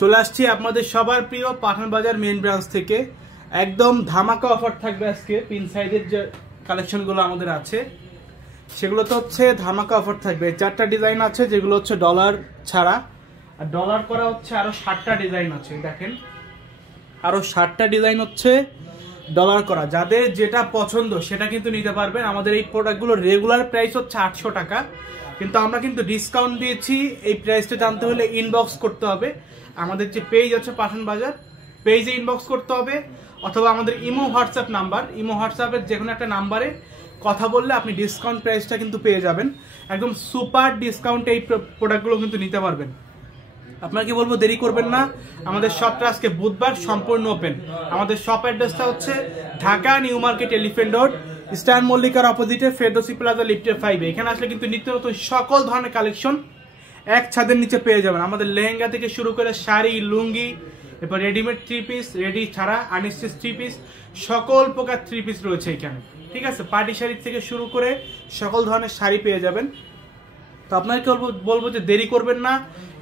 চলে আসছি আপনাদের সবার প্রিয় পাঠান বাজার মেইন ব্রাঞ্চ থেকে। একদম ধামাকা অফার থাকবে আজকে। পিন সাইডের যে কালেকশনগুলো আমাদের আছে সেগুলো তো হচ্ছে ধামাকা অফার থাকবে। 4টা ডিজাইন আছে যেগুলো হচ্ছে ডলার ছাড়া, আর ডলার করা হচ্ছে আরো 60টা ডিজাইন আছে। দেখেন আরো 60টা ডিজাইন হচ্ছে ডলার করা। যাদের যেটা পছন্দ সেটা কিন্তু নিতে পারবেন। আমাদের এই প্রোডাক্টগুলোর রেগুলার প্রাইস হচ্ছে 800 টাকা, কিন্তু আমরা কিন্তু ডিসকাউন্ট দিয়েছি। এই প্রাইসটা জানতে হলে ইনবক্স করতে হবে। আমাদের যে পেজ আছে পাঠান বাজার, পেজে ইনবক্স করতে হবে, অথবা আমাদের ইমো হোয়াটসঅ্যাপ নাম্বার, ইমো হোয়াটসঅ্যাপের যে কোনো একটা নাম্বারে কথা বললে আপনি ডিসকাউন্ট প্রাইসটা কিন্তু পেয়ে যাবেন। একদম সুপার ডিসকাউন্টে এই প্রোডাক্টগুলো কিন্তু নিতে পারবেন। আপনাকে বলবো দেরি করবেন না। আমাদের শপটা আজকে বুধবার সম্পূর্ণ ওপেন। আমাদের শপ অ্যাড্রেসটা হচ্ছে Dhaka new market elephant road, star মল্লিকার অপোজিটে ফেরদৌসি প্লাজা লিফটের 5-এ। এখানে আসলে কিন্তু নিত্য নতুন সকল ধরনের কালেকশন এক ছাদের নিচে পেয়ে যাবেন। আমাদের লেহেঙ্গা থেকে শুরু করে শাড়ি, লুঙ্গি, এরপর রেডিমেড 3 পিস, রেডি ছাড়া আনস্টিচ 3 পিস, সকল প্রকার 3 পিস রয়েছে এখানে। ঠিক আছে, পার্টি শাড়ি থেকে শুরু করে সকল ধরনের শাড়ি পেয়ে যাবেন। তো আপনাকে বলবো যে দেরি করবেন না।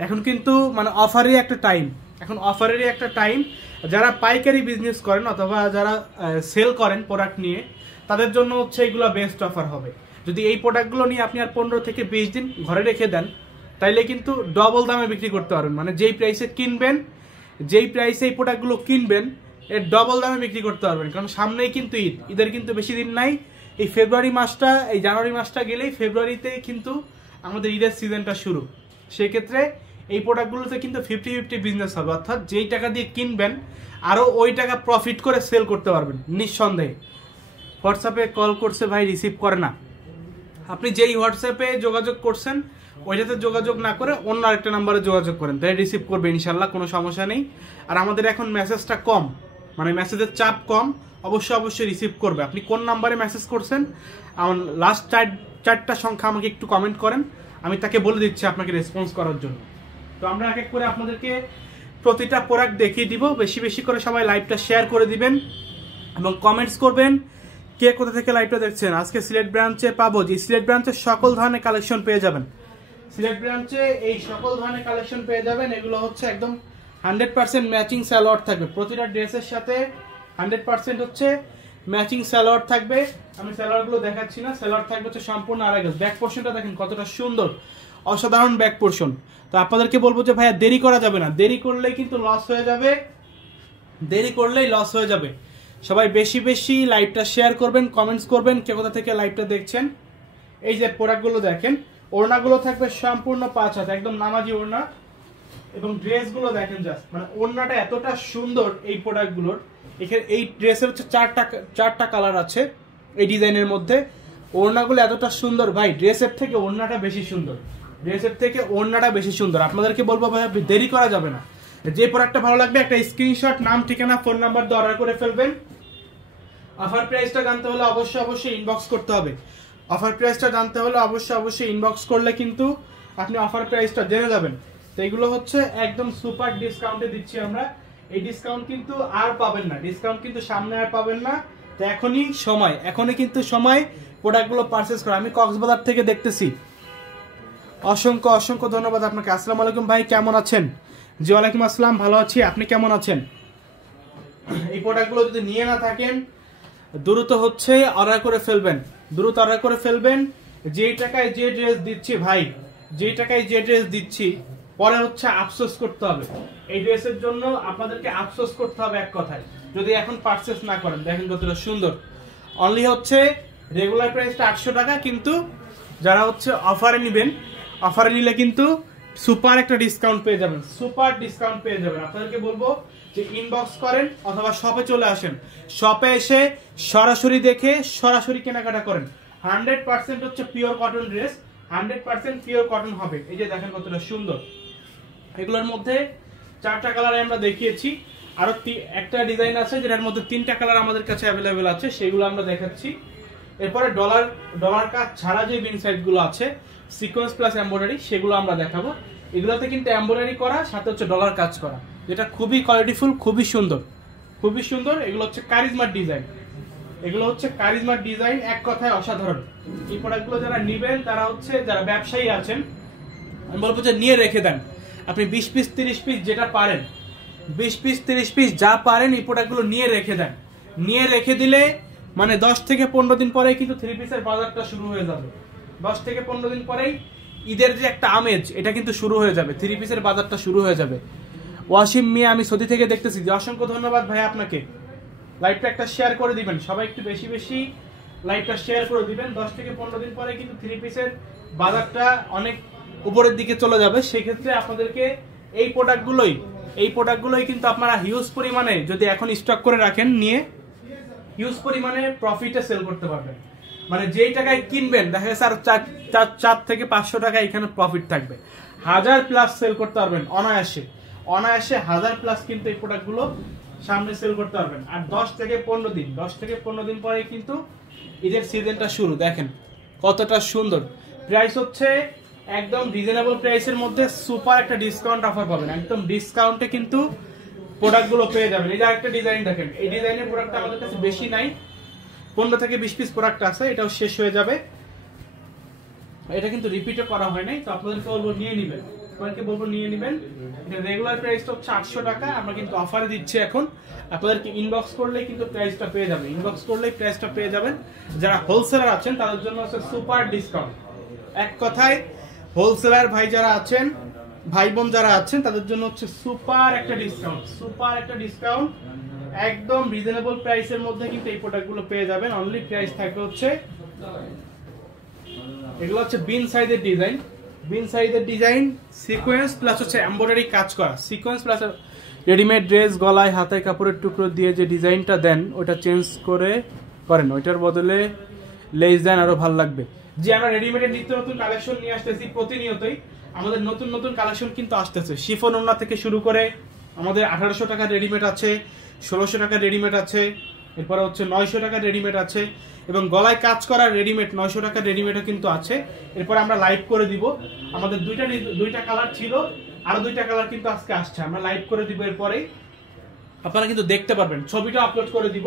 এখন কিন্তু মানে অফারেরই একটা টাইম, এখন অফারেরই একটা টাইম। যারা পাইকারি বিজনেস করেন অথবা যারা সেল করেন প্রোডাক্ট নিয়ে, তাদের জন্য হচ্ছে এইগুলো বেস্ট অফার হবে। যদি এই প্রোডাক্টগুলো নিয়ে আপনি আর 15 থেকে 20 দিন ঘরে রেখে দেন, তাইলে কিন্তু ডবল দামে বিক্রি করতে পারবেন। মানে যেই প্রাইসে কিনবেন, যেই প্রাইসে এই প্রোডাক্টগুলো কিনবেন, এর ডবল দামে বিক্রি করতে পারবেন। কারণ সামনেই কিন্তু ঈদ, ঈদের কিন্তু বেশি দিন নাই। এই ফেব্রুয়ারি মাসটা, এই জানুয়ারি মাসটা গেলেই ফেব্রুয়ারিতে কিন্তু আমাদের ঈদের সিজনটা শুরু। সেক্ষেত্রে এই প্রোডাক্টগুলোতে কিন্তু 50-50 বিজনেস হবে, অর্থাৎ যেই টাকা দিয়ে কিনবেন আরও ওই টাকা প্রফিট করে সেল করতে পারবেন নিঃসন্দেহে। হোয়াটসঅ্যাপে কল করছে ভাই, রিসিভ করে না। আপনি যেই হোয়াটসঅ্যাপে যোগাযোগ করছেন ওইটাতে যোগাযোগ না করে অন্য আরেকটা নাম্বারে যোগাযোগ করেন, তাই রিসিভ করবে ইনশাল্লাহ, কোনো সমস্যা নেই। আর আমাদের এখন মেসেজটা কম, মানে মেসেজের চাপ কম, অবশ্যই রিসিভ করবে। আপনি কোন নাম্বারে মেসেজ করছেন, আমার লাস্ট 4টা সংখ্যা আমাকে একটু কমেন্ট করেন, আমি তাকে বলে দিচ্ছি আপনাকে রেসপন্স করার জন্য। তো আমরা এক এক করে আপনাদেরকে প্রতিটা প্রোডাক্ট দেখিয়ে দিব। বেশি করে সবাই লাইভটা শেয়ার করে দিবেন এবং কমেন্টস করবেন কে কোথা থেকে লাইভটা দেখছেন। আজকে সিলেট ব্রাঞ্চে পাবো, যে সিলেট ব্রাঞ্চে সকল ধরনের কালেকশন পেয়ে যাবেন। সিলেট ব্রাঞ্চে এই সকল ধরনের কালেকশন পেয়ে যাবেন। এগুলো হচ্ছে একদম 100% ম্যাচিং সালোয়ার থাকবে। প্রতিটা ড্রেসের সাথে 100% হচ্ছে ম্যাচিং সালোয়ার থাকবে। আমি সালোয়ারগুলো দেখাচ্ছি না, সালোয়ার থাকবে হচ্ছে সম্পূর্ণ আড়াই গজ। ব্যাক পোর্শনটা দেখেন কতটা সুন্দর, অসাধারণ ব্যাক পোর্শন। তো আপনাদেরকে বলবো যে ভাইয়া দেরি করা যাবে না, দেরি করলেই কিন্তু লস হয়ে যাবে, দেরি করলেই লস হয়ে যাবে। সবাই বেশি লাইভটা শেয়ার করবেন, কমেন্টস করবেন কে কোথা থেকে লাইভটা দেখছেন। এই যে প্রোডাক্টগুলো দেখেন, ওড়নাগুলো থাকবে সম্পূর্ণ 5 হাত, একদম নামাজি ওড়না। এবং ড্রেসগুলো দেখেন জাস্ট, মানে ওড়নাটা এতটা সুন্দর এই প্রোডাক্টগুলোর। এখানে এই ড্রেসের হচ্ছে 4টা কালার আছে এই ডিজাইনের মধ্যে। ওড়নাগুলো এতটা সুন্দর ভাই, ড্রেসের থেকে ওড়নাটা বেশি সুন্দর, ড্রেসের থেকে ওড়নাটা বেশি সুন্দর। আপনাদেরকে বলবো ভাই দেরি করা যাবে না। যে প্রোডাক্টটা ভালো লাগবে একটা স্ক্রিনশট, নাম, ঠিকানা, ফোন নাম্বার দিয়ে অর্ডার করে ফেলবেন। অফার প্রাইসটা জানতে হলে অবশ্যই ইনবক্স করতে হবে। অফার প্রাইসটা জানতে হলে অবশ্যই ইনবক্স করলে কিন্তু আপনি অফার প্রাইসটা জেনে যাবেন। তো এগুলো হচ্ছে একদম সুপার ডিসকাউন্টে দিচ্ছি আমরা। এই ডিসকাউন্ট কিন্তু আর পাবেন না, ডিসকাউন্ট কিন্তু সামনে আর পাবেন না। তো এখনই কিন্তু সময় প্রোডাক্টগুলো পারচেস করা। আমি কক্সবাজার থেকে দেখতেছি, অসংখ্য ধন্যবাদ আপনাকে। আসসালামু আলাইকুম ভাই, কেমন আছেন? জি ওয়ালাইকুম আসসালাম, ভালো আছি, আপনি কেমন আছেন? এই প্রোডাক্টগুলো যদি নিয়ে না থাকেন দ্রুত হচ্ছে অর্ডার করে ফেলবেন, দ্রুত অর্ডার করে ফেলবেন। যেই টাকায় যে ড্রেস দিচ্ছি ভাই, যেই টাকায় যে ড্রেস দিচ্ছি, পরে হচ্ছে আফসোস করতে হবে। এই ড্রেসের জন্য আপনাদেরকে আফসোস করতে হবে এক কথায়, যদি এখন পারচেস না করেন। দেখেন কতটা সুন্দর। অনলি হচ্ছে রেগুলার প্রাইসটা 800 টাকা, কিন্তু যারা হচ্ছে অফারে নেবেন, অফারে নিলে কিন্তু সুপার একটা ডিসকাউন্ট পেয়ে যাবেন, সুপার ডিসকাউন্ট পেয়ে যাবেন। আপনাদেরকে বলবো যে ইনবক্স করেন অথবা শপে চলে আসেন। শপে এসে সরাসরি দেখে সরাসরি কেনাকাটা করেন। 100% হচ্ছে pure cotton dress, 100% pure cotton হবে। এই যে দেখেন কতটা সুন্দর। এগুলোর মধ্যে 4টা কালার আমরা দেখিয়েছি, আরো একটা ডিজাইন আছে যেটার মধ্যে 3টা কালার আমাদের কাছে অ্যাভেলেবেল আছে, সেগুলো আমরা দেখাচ্ছি। এরপরে ডলার কাজ ছাড়া যে ইনসাইড গুলো আছে, সিকোয়েন্স প্লাস এমব্রয়ডারি, সেগুলো আমরা দেখাবো। এগুলোতে কিন্তু এমব্রয়ডারি করা, সাথে হচ্ছে ডলার কাজ করা, যেটা খুবই কোয়ালিটিফুল, খুবই সুন্দর। এগুলো হচ্ছে কারিজমার ডিজাইন, এগুলো হচ্ছে কারিজমার ডিজাইন, এক কথায় অসাধারণ। এই প্রোডাক্টগুলো যারা নেবেন তারা হচ্ছে যারা ব্যবসায়ী আছেন, আমি বলবো যে নিয়ে রেখে দেন। আপনি 20 পিস 30 পিস যেটা পারেন, 20 পিস 30 পিস যা পারেন এই প্রোডাক্টগুলো নিয়ে রেখে দেন। নিয়ে রেখে দিলে মানে 10 থেকে 15 দিন পরেই কিন্তু 3 পিসের বাজারটা শুরু হয়ে যাবে। 10 থেকে 15 দিন পরেই ঈদের যে একটা আমেজ এটা কিন্তু শুরু হয়ে যাবে, 3 পিসের বাজারটা শুরু হয়ে যাবে। ওয়াসিম মিয়া, আমি সৌদি থেকে দেখতেছি, যে অসংখ্য ধন্যবাদ ভাই আপনাকে। লাইভটা একটা শেয়ার করে দিবেন, সবাই একটু বেশি বেশি লাইভটা শেয়ার করে দিবেন। 10 থেকে 15 দিন পরে কিন্তু 3 পিসের বাজারটা অনেক উপরের দিকে চলে যাবে। সেই ক্ষেত্রে আপনাদেরকে এই প্রোডাক্টগুলোই কিন্তু আপনারা হিউজ পরিমাণে যদি এখন স্টক করে রাখেন, নিয়ে হিউজ পরিমাণে প্রফিটে সেল করতে পারবেন। মানে যেই টাকায় কিনবেন দেখা গেছে আর 4 থেকে 500 টাকা এখানে প্রফিট থাকবে। 1000 প্লাস সেল করতে পারবেন অনায়াসে 1000 প্লাস কিন্তু এই প্রোডাক্টগুলো সামনে সেল করতে পারবেন। আর 10 থেকে 15 দিন পরে কিন্তু ঈদের সিজনটা শুরু। দেখেন কতটা সুন্দর প্রাইস হচ্ছে, একদম রিজনেবল প্রাইসের মধ্যে সুপার একটা ডিসকাউন্ট অফার পাবেন। একদম ডিসকাউন্টে কিন্তু প্রোডাক্টগুলো পেয়ে যাবেন। এই যে একটা ডিজাইন দেখেন, এই ডিজাইনের প্রোডাক্ট আমাদের কাছে বেশি নাই, 15 থেকে 20 পিস প্রোডাক্ট আছে, এটাও শেষ হয়ে যাবে। এটা কিন্তু রিপিটও করা হয় নাই, তো আপনাদেরকে বলবো নিয়ে নেবেন। আপনাদেরকে বলবো নিয়ে নেবেন। এটা রেগুলার প্রাইসটা হচ্ছে 800 টাকা, আমরা কিন্তু অফারে দিচ্ছি এখন। আপনাদেরকে ইনবক্স করলেই কিন্তু প্রাইসটা পেয়ে যাবেন, ইনবক্স করলেই প্রাইসটা পেয়ে যাবেন। যারা হোলসেলার আছেন তাদের জন্য হচ্ছে সুপার ডিসকাউন্ট। এক কথায় হোলসেলার ভাই যারা আছেন, ভাই বোন যারা আছেন তাদের জন্য হচ্ছে সুপার একটা ডিসকাউন্ট, একদম রিজনেবল প্রাইসের মধ্যে কিন্তু এই প্রোডাক্টগুলো পেয়ে যাবেন। অনলি প্রাইস থাকবে হচ্ছে, এগুলো হচ্ছে বিন সাইজের ডিজাইন, সিকোয়েন্স প্লাস হচ্ছে এমব্রয়ডারি কাজ করা, সিকোয়েন্স প্লাস রেডিমেড ড্রেস, গলায় হাতে কাপড়ের টুকরো দিয়ে যে ডিজাইনটা দেন ওটা চেঞ্জ করেন, ওইটার বদলে লেস দেন, আরো ভালো লাগবে। যে আমরা রেডিমেডের নিত্য নতুন কালেকশন নিয়ে আসতেছি, প্রতিনিয়তই আমাদের নতুন নতুন কালেকশন কিন্তু আসতেছে। শিফন ওড়না থেকে শুরু করে আমাদের 1800 টাকার রেডিমেড আছে, 1600 টাকার রেডিমেড আছে, এরপরে হচ্ছে 900 টাকার রেডিমেড আছে, এবং গলায় কাজ করা রেডিমেড 900 টাকার রেডিমেডও কিন্তু আছে। এরপরে আমরা লাইভ করে দিব, আমাদের দুইটা কালার ছিল, আরো 2টা কালার কিন্তু আজকে আসছে, আমরা লাইভ করে দিব। এরপরে আপনারা কিন্তু দেখতে পারবেন, ছবিটা আপলোড করে দিব,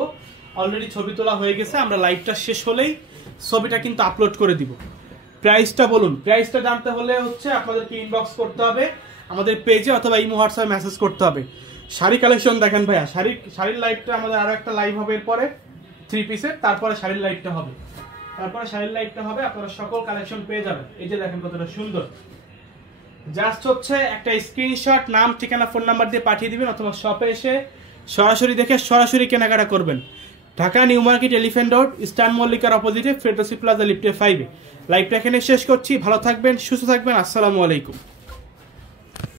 অলরেডি ছবি তোলা হয়ে গেছে, আমরা লাইভটা শেষ হলেই ছবিটা কিন্তু আপলোড করে দিব। প্রাইসটা বলুন, প্রাইসটা জানতে হলে হচ্ছে আপনাদেরকে ইনবক্স করতে হবে আমাদের পেজে, অথবা ইমো হোয়াটসঅ্যাপে মেসেজ করতে হবে। শাড়ি কালেকশন দেখেন ভাইয়া, শাড়ির লাইভটা আমাদের আরো একটা লাইভ হবে এরপরে 3 পিসের, তারপরে শাড়ির লাইভটা হবে, আপনারা সকল কালেকশন পেয়ে যাবেন। এই যে দেখেন কতটা সুন্দর, জাস্ট হচ্ছে একটা স্ক্রিনশট, নাম, ঠিকানা, ফোন নাম্বার দিয়ে পাঠিয়ে দিবেন, অথবা শপে এসে সরাসরি দেখে সরাসরি কেনাকাটা করবেন। Dhaka new market, elephant road, eastern মল্লিকার অপোজিটে, ফেরদৌসী প্লাজা, লিফটে 5-এ। লাইভটা এখানে শেষ করছি। ভালো থাকবেন, সুস্থ থাকবেন, আসসালামু আলাইকুম।